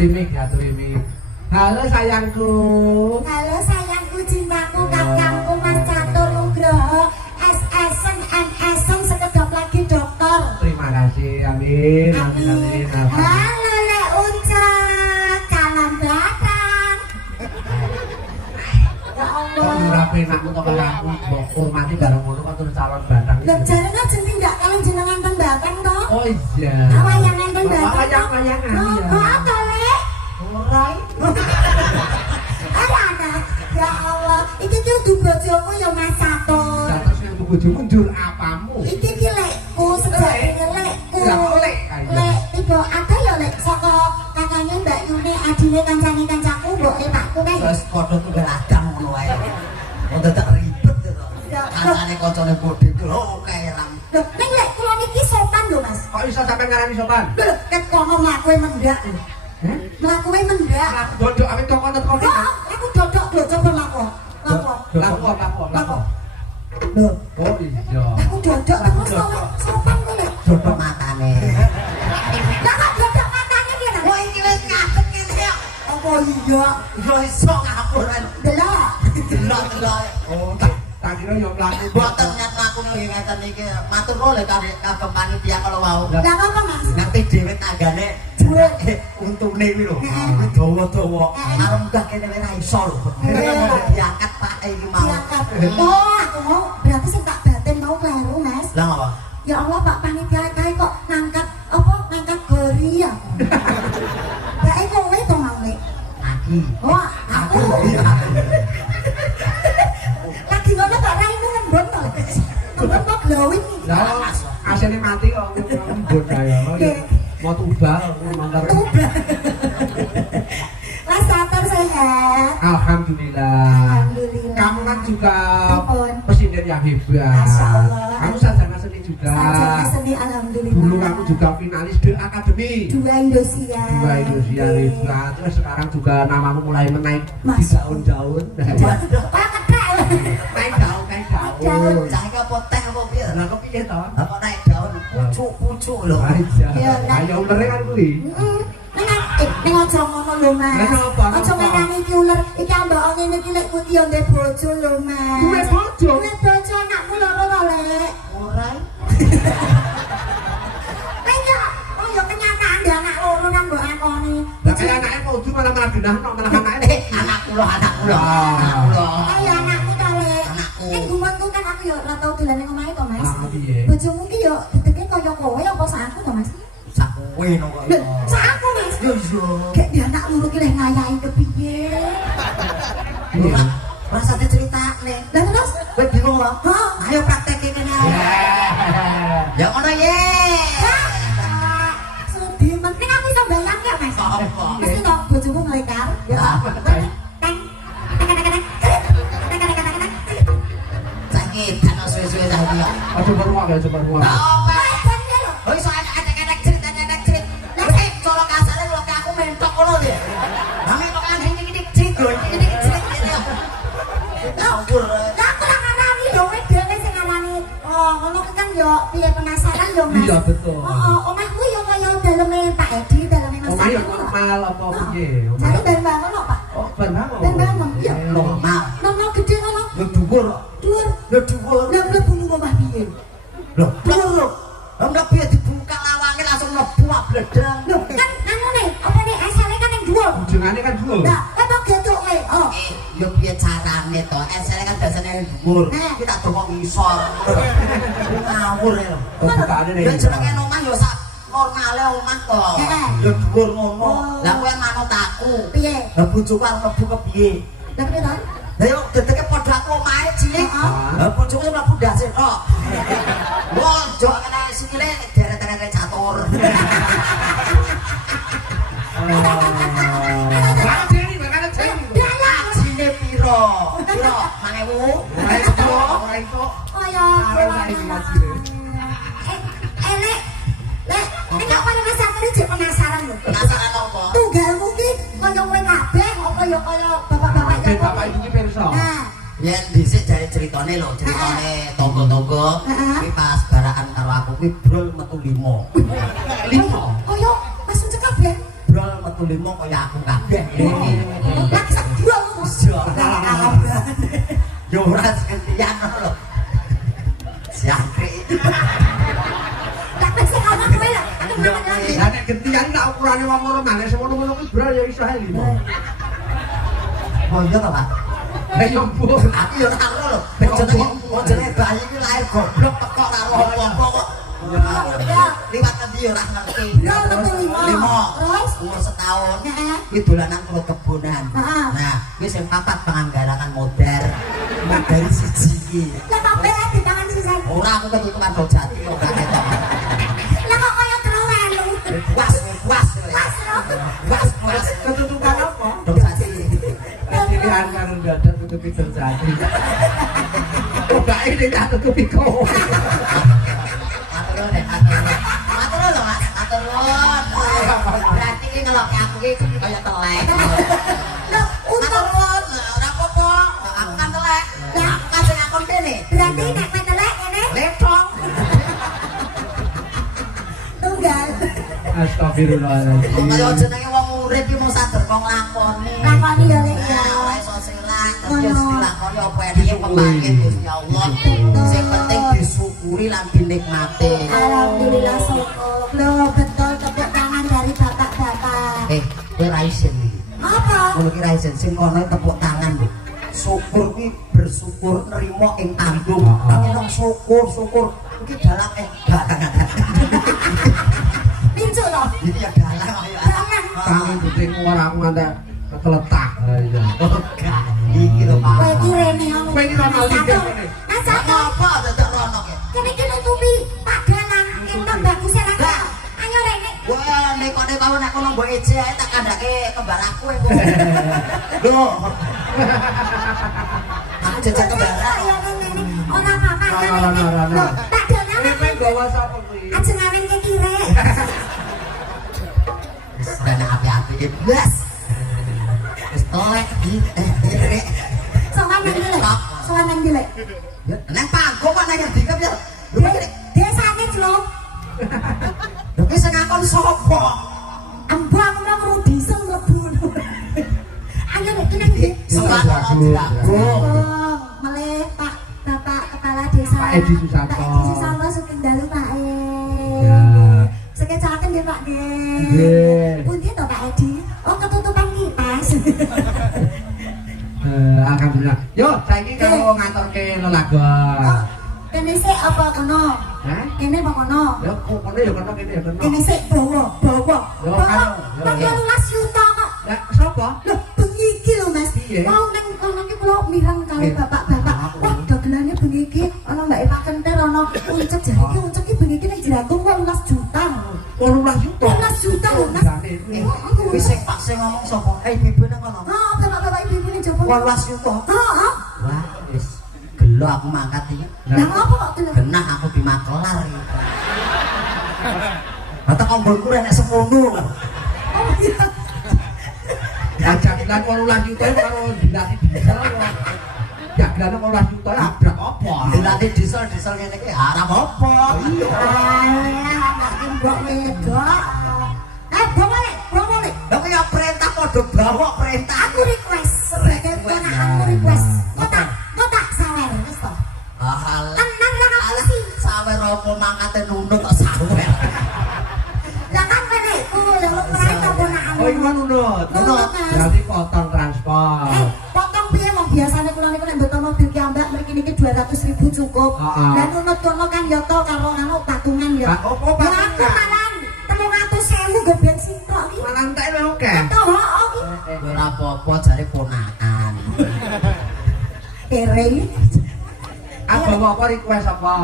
diaturi. Halo sayangku. Halo sayangku, cintaku, kakangku, Mas Catur Nugroho. SSN sekedap lagi dokter. Terima kasih, amin. Halo Lek Unca, calon batang. Ya Allah. Ora penakmu to karo aku, mbok hormati bareng ngono kok terus calon batang. Lho jarene jeneng ndak kalian jenengan ten batang to? Oh iya. Wayangan ten batang. Wayang-wayangan. Oh, apa Lek? Ora. Ada. Ya Allah, iki ki kudu bojoku ya Mas Catur. Terus yang bojo mundur apamu? Iki ki lekku sejane lekku. Ya lek ayo. Lek tiba ada ya lek saka kakane Mbak Yuni adine kancane kancaku mbok lepakku kae. Terus padha tunggal adang ngono wae. Kok dadak ribet to. Kancane kancane bodhe ku lho kaelang. Lho, ning lek kula niki sopan lho Mas. Kok iso sampean ngarani sopan? Lho, ket kono mlakuwe mendak lho. Mlakuwe mendak. Aku dodok awet kok konten kok. Aku dodok lho coba mlaku. Laku. Lho, Oh iya. aku dodok terus kok sopan kok lek. Dodok matane. Lah kok dodok matane ki lho. Wah iki wis ngapet ngene ya. Apa iya? Yo iso ngapuran. Delok. Delok. Oh, tak kira yo mlaku. Boten nyat mlaku ngeten iki. Matur nuwun lek kagem panitia kalau mau. Lah apa Mas? Nanti dhewe tanggane untune kuwi lho. Dawa-dawa. Arep munggah kene ora iso lho. Diangkat Pak iki mau. Diangkat. Oh, aku mau berarti sing tak batin mau kleru Mas. Lah ngapa? Ya Allah Pak panitia kae kok ngangkat apa ngangkat gori ya. Lah iku kowe to mau nek. Aki. Oh, aku. Lagi ngono kok raimu ngembon to. Ngembon kok glowing. Lah, asine mati kok ngembun ae. Mau tubal, nonton. Mas Catur sehat. Alhamdulillah. Alhamdulillah. Kamu kan juga Apapun. presiden yang hebat. Masya Allah. Kamu sarjana seni juga. Sarjana seni alhamdulillah. Dulu kamu juga finalis The Academy. Dua Indosiar. Hebat. Terus sekarang juga namamu mulai menaik di Masya daun-daun. Pak ketek. Naik daun. Cah iki apa teh apa piye? Lah kok piye to? Apa naik daun pucuk-pucuk lho. Aja. Ayo ulere kan kuwi. Ning aja ngono lho Mas. Lah napa? Aja menangi iki ular. Iki ambak ngene iki lek kuti yo ndek bojo lho Mas. Duwe bojo? Duwe bojo anakku loro to Lek. Ora. Ayo, oh yo kenyataan dia anak loro nang mbok akoni. Lah kaya anake podo malah genahno malah anake. Anakku lho. Ayo anakku to Lek. Anakku. Ning gumonku kan aku yo ora tau dolan ning omahe to Mas. Ah, piye? Bojomu ki yo dedeke kaya kowe apa sak aku to Mas? Sak kowe no kok. Lho, sak aku Mas. Yo yo. Kayak dia anak loro ki leh ngayahi kepiye. Ora rasa diceritane. Lah terus Kowe bingung lho. Hah? Ayo praktekke kene ae. Ya ngono ye. Sedih, penting aku bisa bayang ya Mas. Apa? Mesti no bojomu ngelekar. Ya apa? Teng. Sakit kan suwe-suwe dah dia. Coba ruang. Apa? Oh iso enek cerit. Nek colok kasare lho aku mentok ngono lho. Nami kok kan dik cerit lho, dik cerit ya. Ngawur. Lah aku lah ngarani lho kowe dhewe sing ngarani. Oh, ngono kan yo piye penasaran yo Mas. Iya betul. Heeh, omahku yo kaya daleme Pak Edi, daleme Mas. Omahe normal apa piye? Jadi ben bangun kok Pak. Oh, ben bangun. Ben bangun. Iya. Normal. Nono gede ngono. Yo dhuwur. Dhuwur. Yo dhuwur. Lah mlebu omah piye? Lho, dhuwur lho. Ora piye dibuka lawange langsung mlebu bledang. Lho, kan anu nih, apa nih asale kan ning dhuwur. Ujungane kan dhuwur. Lah, apa getuke? Oh. Yo piye carane to? Esere kan biasane dhuwur. Kita dongok ngisor. Ngawur ya. Oh, bukaane ning. Ya jenenge omah yo sak normale omah to. Yo dhuwur ngono. Lah kowe manut aku. Piye? Lah bojoku arep mlebu kepiye? Lah piye to? Lah yo dedeke padha aku omahe cilik. Lah bojoku mlebu ndase tok. Wah, jo kena sikile deret-deret catur. Bakal ceni. Sine piro? Piro? 1000. Ora itu. Oh ya. Lek. Nek kok Mas Catur iki penasaran lho. Penasaran apa? Tunggalmu ki kaya kowe kabeh apa ya kaya bapak-bapak ya. Bapak ibu ki pirsa. Nah, Yen dhisik jare critane lho, critane tangga-tangga. Kuwi pas barakan karo aku kuwi brol metu 5. 5. kaya Mas Ucek kabeh. Brol metu limo kaya aku kabeh. Lagi sedua lu. Yo ora sentian lho. Siapri. Tak bisa ngomong kowe lho. Aku ngomong lagi. Lah nek gentian tak ukurane wong loro maneh semono-mono kuwi bro ya iso ae limo. Oh iya to, Pak. Lah yo Bu. Aku yo ora lho. Jenenge bayi iki lahir goblok tekok karo apa-apa kok. Liwat endi yo ora ngerti. Limo. Terus Umur setahun. heeh. Iki dolanan kulo kebonan. Heeh. Nah, wis sing papat penganggarakan modern. Dari siji iki. Lah kok berat di tangan sisan. Ora aku ketu karo jati kok gak ketok. Lah kok kaya terlalu. Puas. Ketutupan apa? Dong saji. Pilihan karo dadak tutupi terjadi. Kok ini tak tutupi kok. Matur lho, Mas. Matur nuwun. Berarti iki ngelok aku iki kaya telek. Loh, Matur untung nuwun, ora apa-apa. Aku kan telek. Aku kan sing akon kene. berarti nek metelek ngene Letong. tunggal. Astagfirullahaladzim. Kaya jenenge wong urip iki mung sadar kok nglakoni. Lakoni ya lek ya. Ora iso silak, terus dilakoni apa enake pembangkit Gusti Allah. Sing penting disyukuri lan dinikmati. Alhamdulillah syukur. Loh, betul tepuk tangan dari bapak-bapak. Kowe ra isin iki. Apa? Ngono ki ra isin sing kono tepuk tangan lho. Syukur ki bersyukur nerima ing tanggung. Tapi nang syukur iki dalang dalang. Pincuk loh. Iki ya dalang ayo. Jangan. Tangan putrimu ora aku ngantek keteletak. Enggak. Iki lho Pak. Kowe iki rene ngono. Kowe iki normal tiga kene. Nah, satu. Apa dadak rono ki? Kene iki nutupi Pak Dalang. Entuk bagusnya lah. Ayo rene. Wah, nek kok nek kau nak kono mbok eje ae tak kandhake kembar aku engko. Lho. Aku jejak kembar. Ya rene. Ora apa-apa. Ora. Loh, Pak Dalang. Ini kowe gawa sapa kuwi? Ajeng ngawen ke kire. Wis ana api-api iki blas. Wis telek iki. Sowan nang dilek. Sowan nang dilek. Ya, nang panggo kok nang dikep ya. Desane lho. Lho ki sing ngakon sapa? Ambo aku ora perlu diesel mlebu. Ayo nek kene iki. Sowan aku. Meleh Pak Bapak Kepala Desa. Pak Edi Susanto. Pak Edi Susanto Sugeng Dalu Pak E. Ya. Sekecaken nggih Pak nggih. Nggih. Pundi to Pak Edi? Oh ketutupan kipas. Alhamdulillah. Yo, saiki karo ngaturke lelagon. Oh, kene sik apa kono? Hah? Kene apa kono? Ya kok kono ya kono kene ya kono. Kene sik bawa. Yo, Bawa. anu, yo, Pak yo. 12 juta kok. Lah sapa? Loh, bengi iki lho Mas. Piye? Mau nang kono ki kula mirang kali bapak-bapak. Wah, dagelane bengi iki ana Mbak Eva Kentir ana uncek jare iki uncek iki bengi iki ning Jeragung 18 juta. 18 juta. 18 juta lho Mas. Wis sing Pak sing ngomong sapa? Ibu nang kono. Oh, bapak-bapak ibu-ibu ning jopo. 18 juta. Oh. Wah, wis gelo aku mangkat iki. Lah ngopo kok gelem? Genah aku di Magelar iki. Mata kombolku enek 10. Oh iya. Jagilan 18 juta karo dilati diesel. Jagilan 18 juta abrak apa? Dilati diesel ngene iki harap apa? Iya. Alah, nek mbok wedok. Boleh. Lah kok ya perintah padha bawa perintah. Aku request sebagai ponakanku request. Kotak sawer wis to. Hal. Tenang lah aku sih. Sawer apa mangkate nunduk kok sawer. Lah kan menehku ya lu mereka ponakan. Oh, iku nunut. Nunut, Mas. Berarti potong transport. Potong piye wong biasane kula niku nek mboten mobil ki ambak mriki niki 200.000 cukup. Heeh. Lah nunut kono kan ya to karo anu patungan ya. Apa Lah aku patungan? malan 300.000 go bensin tok iki. Malah entek lho oke. To hooh iki. Ora apa-apa jare ponakan. Tereng. Apa request apa?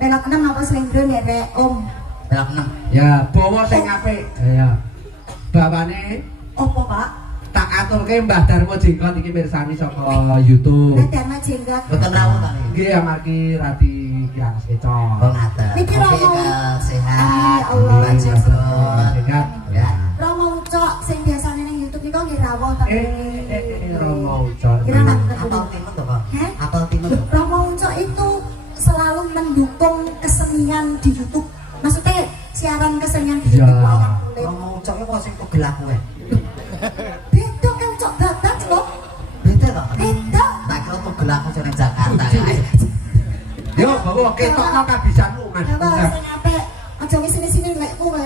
Pelok 6 napa slendro ngerek Om. Belak 6. Ya, bawa sing apik. Ya. Bawane Apa Pak? tak aturke Mbah Darmo Jenggot iki mirsani saka YouTube. Nek Dharma Jenggot. Boten rawuh ta niki. Nggih amargi Rati Hyang Seco. Oh ngaten. Niki Oke, Romo. sehat. Allah, Mbak Jenggot. Sehat. Ya. Romo Ucok sing biasane ning YouTube niku nggih rawuh tapi Romo Ucok. Kira nak Apel timut to, Pak? Hah? Apel timut to. Romo Ucok itu selalu mendukung kesenian di YouTube. Maksudnya siaran kesenian di Ya. YouTube. Romo ucapnya kok sing tugel aku ya. Beda kan cok dadak lho. Beda kok. Beda. Tak kira tuh gelaku sing nang Jakarta kae. Yo, bawa ketokno kabisanmu, Mas. Ya Mas, sing apik. Aja wis sini-sini lek kowe.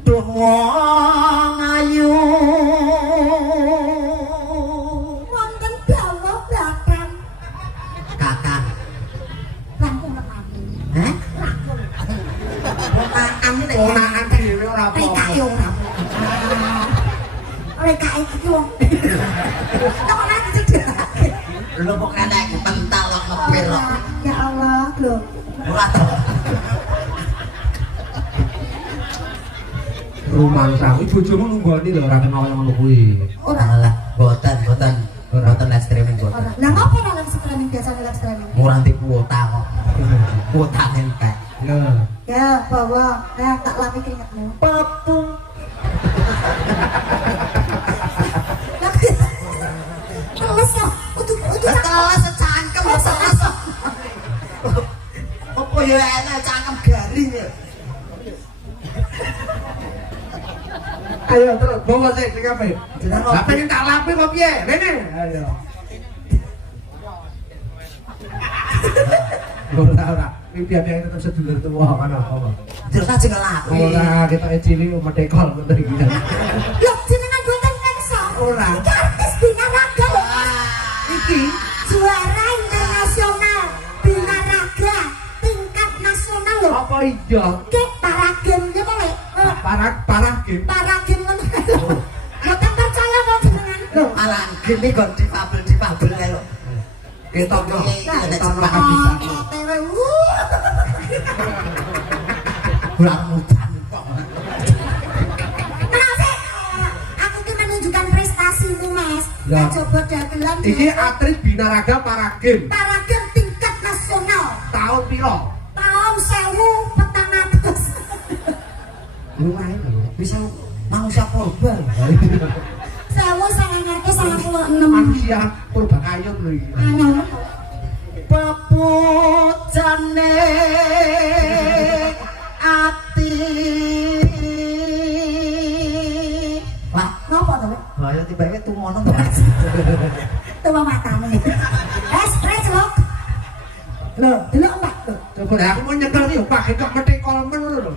Duh wong ayu. Wonten dawa belakang. Kakak. Langkung nekani. Heh? Ponakan iki nek Ponakan dhewe ora Reka apa-apa. yo ora. Reka iki wong. Kok ora cedhak. lho kok enek pental kok ngepil kok. Ya Allah, lho. Ora to. Rumangsa, iki bojomu nunggoni lho ora kena kaya ngono kuwi. Ora. Alah, boten live streaming boten. Ora. Lah ngopo ora live streaming biasa live streaming? Muranti kuota kok. Kuota entek. Ya. Ya, bawa. Tak lapi keringetmu. Papu. Terus ya, kudu Teles cangkem teles. Apa ya enak cangkem garing ya. Ayo terus bawa sik sing ape. Jeneng Lah pengen tak lapi kok piye? Rene. Ayo. Ora. Iki biar tetep sedulur tuwa kan apa. Terus aja ngelaku. Ora kita cilik medekol ngoten iki. Loh, jenengan boten mensa. Ora. Iki artis binaraga lho. Iki Juara internasional binaraga tingkat nasional lho. apa iya? Ki paragem ki apa lek? Parah game. Paragem ngono lho. Boten percaya kok jenengan. Lho, Alah gini kok difabel kae lho. ketok yo. Iya, ada Ketok cepat. bisa. Tewe. Kurang mudan kok. Kenapa sih? Aku ki menunjukkan prestasimu, Mas. Lah. Coba dagelan. Iki atlet binaraga para game. paragem tingkat nasional Tahun piro? tahun 1400. Lumayan lho. Bisa manusia korban. 1996. Manusia purba kayun lho iki. Anyar. Peputane ati. Wah, Ngopo to, Lek? bahaya tiba-tiba tumono kok. Tuwa matane. Spray celok. Lho, delok Mbak. Coba deh, aku mau nyekel nih, Pak. Kok medekol men lho.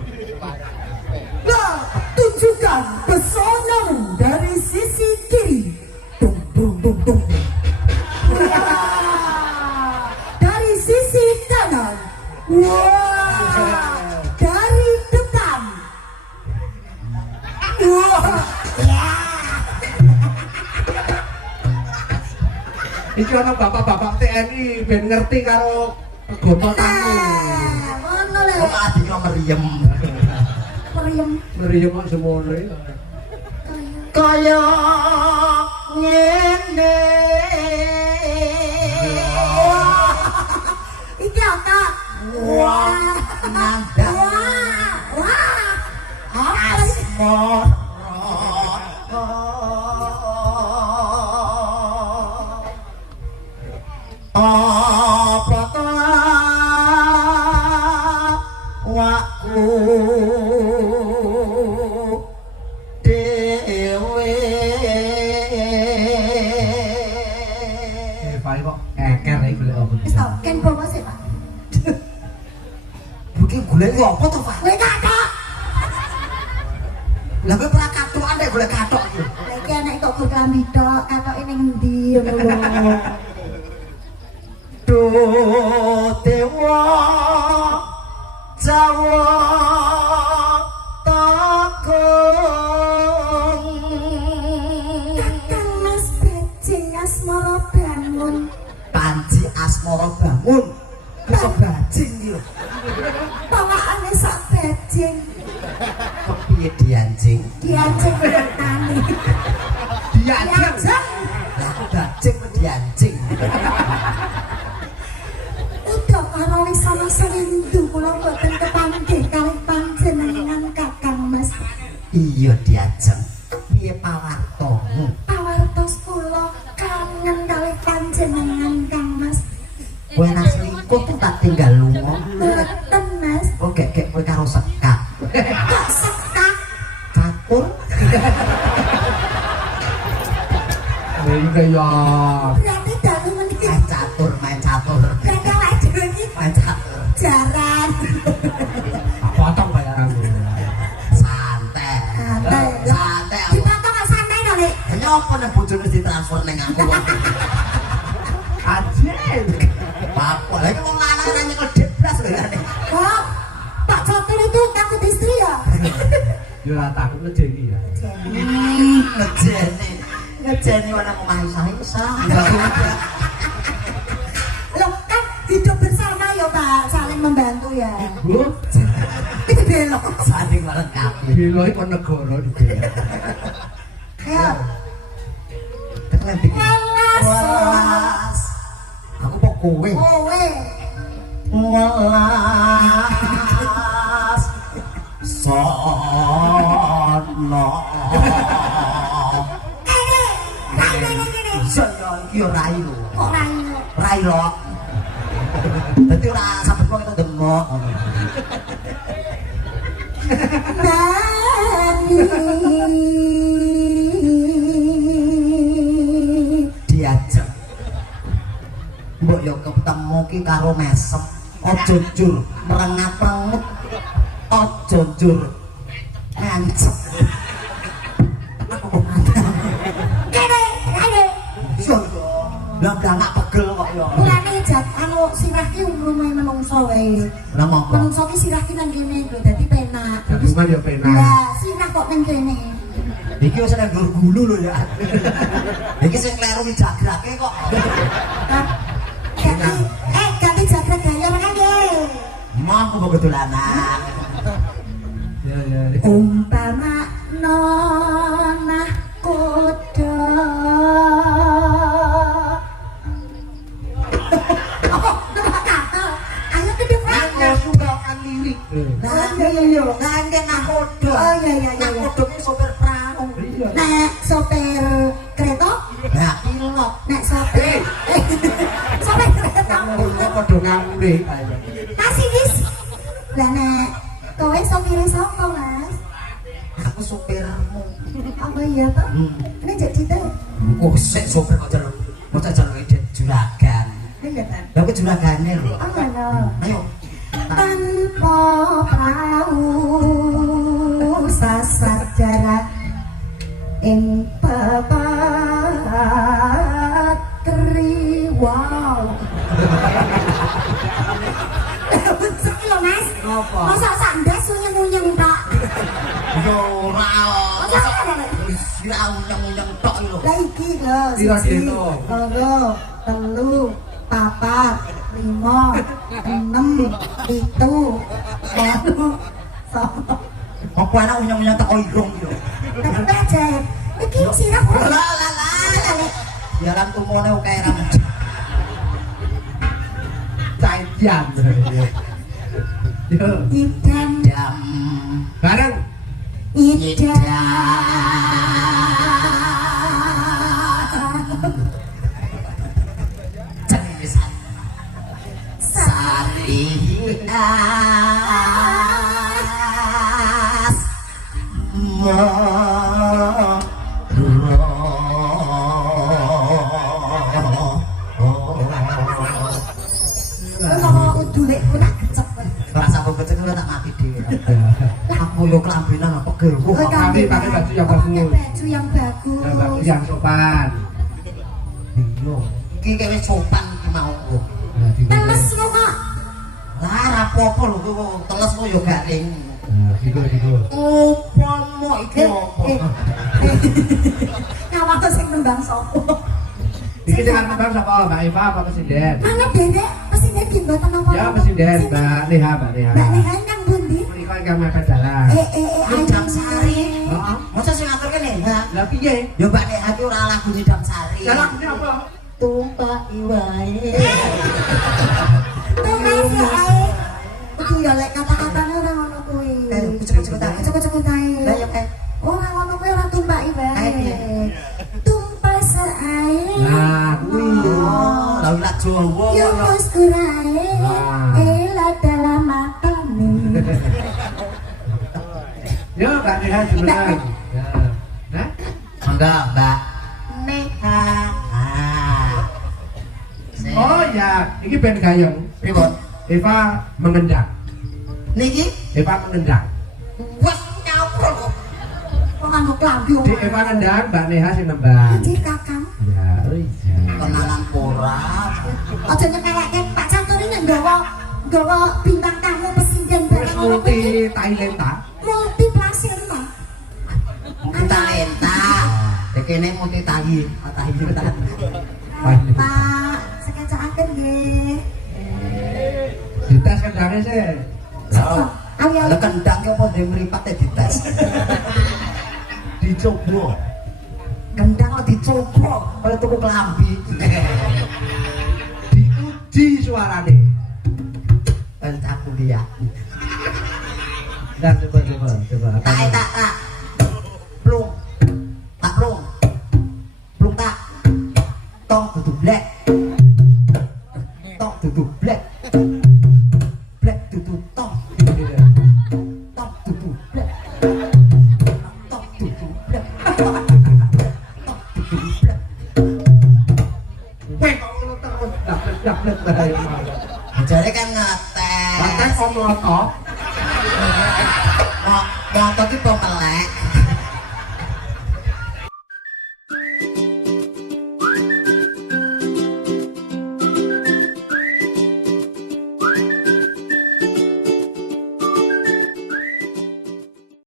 Nah, tunjukkan pesonamu dari sisi kiri. Dum dum dum dum. Wah, dari sisi kanan. Wah, dari depan. Wah, ya. Iki ana bapak-bapak TNI ben ngerti karo kegototanmu. Nah, ngono lho. Kok adiknya meriem. Meriam. Meriyo kok semono iki. Kaya ngene. Iki apa? Wah, nandang. Wah. Apa? Asmara. Apa waku dewe. Pak kok eker iki golek apa? Wis tau, ken bawa sih, Pak. Buki golek apa to, Pak? Kowe katok. Lah kowe ora katokan nek golek katok iki. Lah iki anak kok go klambi tok, katoke ning endi ngono lho. Duh dewa Jawa takung. Kakang Mas Bajing Asmara bangun. Panji Asmara bangun. Bisa bajing iki lho. Pawakane sak bajing. Kepiye dianjing? Diajeng tani. Diajeng. Diajeng. Lah aku bajing kok dianjing. Udah karo wis sama serindu kula boten kepanggih kalih panjenengan Kakang Mas. Iya diajeng. Piye pawartamu? Pawartos kula kangen kalih panjenengan Kang Mas. Kowe nang selingkuh tuh tak tinggal lunga. Boten Mas. Oh gek kowe karo sekak. Kok sekak. Catur. iya ya. Berarti dalu meniki Main catur. berarti awake dhewe iki Main catur. jaran. Potong bayaranmu. Santai. Santai. Santai. Dipotong kok santai to, Lek. Kenapa nih bojone ditransfer ning aku? Ajeng. Apa lagi wong lanang nang nyekel deblas lho ya. Oh, Pak Catur itu takut istri ya? Yo ora takut ngejeni ya. Ngejeni orang omah isa-isa. Loh, kan hidup bersama ya, Pak, saling membantu ya. Bu, Itu belok. Saling melengkapi. bilo iku negara iki. Ya. Tekan bikin. Welas. Welas. Aku kok kowe. Kowe. Welas. Sono. Ini. Sono iki ora iku. Kok rayu? Rai lo. Dadi ora sampe wong itu demok. Diajak. Mbok yo ketemu ki karo mesem. Aja jur merengat-rengut. Aja jur ngancep. Kene. Yo. Lah gak pegel kok yo. Mulane jat anu sirah ki umrume menungso wae. Lah monggo. Menungso ki sirah ki nang kene lho dadi penak. Hubungan yo penak. Lah, sirah kok nang kene. Iki wis nek nggur gulu lho ya. Iki sing kleru jagrake kok. Ganti jagat gaya mana nggih? Mau kok kedolanan. Ya ya. Umpama nona kuda. Apa? Kata. Ayo kedengeran. Aku suka kan lirik. Iya. Ngangge nakodo. Oh iya. Nakodo ki sopir perahu. Iya. Nek sopir kereta, Nah, pilot. nek sopir sopir kereta. Kok padha ngamri ayo. Kasih wis. Lah nek kowe sopire sapa, Mas? Aku sopirmu. Apa iya toh? Ini jadi tuh. Oh, sik sopir kok jero. Mosok jero ide juragan. Iya kan? Lah aku juragane lho. Oh ngono. Ayo. Tanpa perahu sasar jarak ing papatri. Wow. Bener lho, Mas. Apa? Masa sandas unyeng-unyeng tak? Yo ora. Masa ana? Sira unyeng-unyeng tok lho. Lah iki lho, Sira siji, dino. loro, telu, papat, lima, enem, pitu, wolu, sanga. Apa enak unyeng-unyeng teko irung yo. Tapi aja, iki sirah Lah. Jalan tumone oke ra. Caian. Yo. idam, Jam. Bareng. Cemisan. Sari as Kalau udulek ku tak kecep. rasa bocet itu tak mati dhewe. Aku yo kelambenan apa gelku. Kami pakai baju yang Pakai bagus. baju yang bagus. Yang bagus yang sopan. Iya. Iki kene sopan iki mau. Nah, di Teles lu kok. Lah apa-apa lho kok teles kok yo garing. Nah, gitu. Upomo iki apa? Ngawak sing nembang sopo. Iki dengan tentang siapa? Mbak Eva apa Presiden? Mana Dedek? Presiden ki mboten napa. Ya Presiden, Mbak Leha. Mbak Leha kang pundi? Menikah yang mepet jalan. Nyidam sari. Heeh. Masa sing ngatur kene ya? Lah piye? Yo Mbak Nek aku ora lagu nyidam sari. Ya lagunya apa? Tumpaki wae. Tumpah ae. Iki ya lek kata-katane ora ngono kuwi. Cepet-cepet ae. Cepet-cepet ae. Lah ya kae. Ora ngono kuwi ora tumpaki Ae, wae. piye? Tumpah seae. Nah, kuwi. Oh, lah lak Jawa. Yo wis kurae. Wah. Ela dalam matane. Yo Mbak Leha sebenarnya. Ya. Nah, Enggak, Mbak. Neha. ya, ini band gayeng. Pripun? Eva mengendang. Niki Eva mengendang. wes nyaprol kok. Kok nganggo klambi Di Eva ngendang, Mbak Neha sing nembang. Jadi kakang. Ya, iya. Tenanan pora. Aja nyekeleke Pak Catur ini nggawa bintang tamu presiden Wes barang ngono multi kuwi. talenta. Multi plasir mah. Talenta. Dekene muti tahi, tahi kita. Pak, sekecaken nggih. Dites kendangnya sih. Lah, Ali-ali lha kendang ki apa ndek mripate dites. Dicoba. Kendang kok dicoba, kaya tuku klambi. Diuji suarane. Entah kuliah. Dan coba. Tak. Plung. Tak plung. Plung tak. Tong dudu black. Tong dudu black. Black dudu tong. Tong dudu black. Tong dudu black. Tong dudu black. Weh, kok ngono terus daplek bahaya. Jare kan ngetes. Bahkan om lotok. Motor ki pemelek.